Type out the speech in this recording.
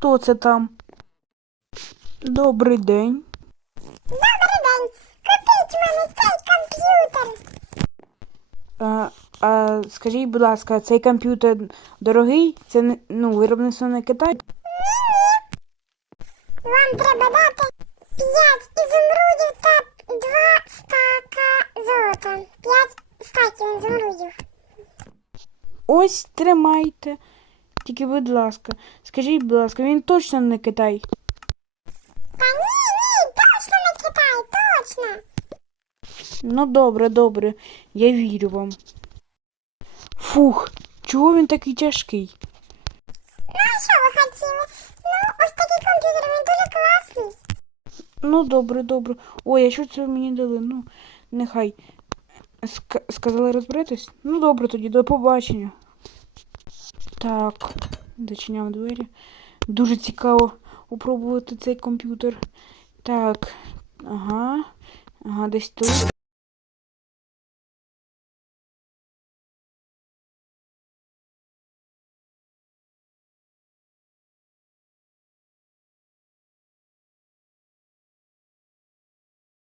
Хто це там? Добрий день. Добрий день. Купіть мене цей комп'ютер. А, а скажіть, будь ласка, цей комп'ютер дорогий? Це не ну, виробництво не Китай? Ні. Вам треба дати 5 ізумрудів та 2 стака золота. 5 стаків ізумрудів. Ось тримайте. Тільки, будь ласка, скажіть, будь ласка, він точно не Китай? Та ні, ні, точно не Китай, точно. Ну добре, добре, я вірю вам. Фух, чого він такий тяжкий? Ну а що ви хотіли? Ну, ось такий комп'ютер, він дуже класний. Ну, добре, добре. Ой, а що це ви мені дали? Ну, нехай. Ск- сказали розберетесь? Ну, добре тоді, до побачення. Так, зачиняв двері. Дуже цікаво опробувати цей комп'ютер. Так, ага, ага, десь тут.